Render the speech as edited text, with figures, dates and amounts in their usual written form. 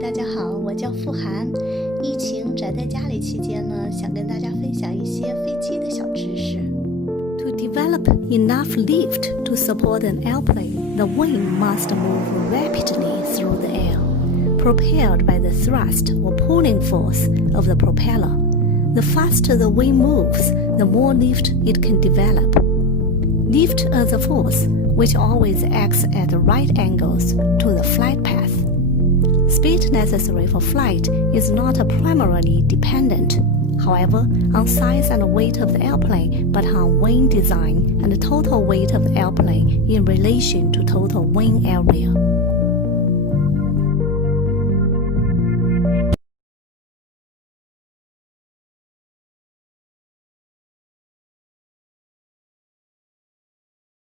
大家好，我叫付涵。疫情宅在家里期间呢，想跟大家分享一些飞机的小知识。To develop enough lift to support an airplane, the wing must move rapidly through the air, propelled by the thrust or pulling force of the propeller. The faster the wing moves, the more lift it can develop. Lift is a force which always acts at right angles to the flight path. Speed necessary for flight is not primarily dependent, however, on size and weight of the airplane, but on wing design and the total weight of the airplane in relation to total wing area.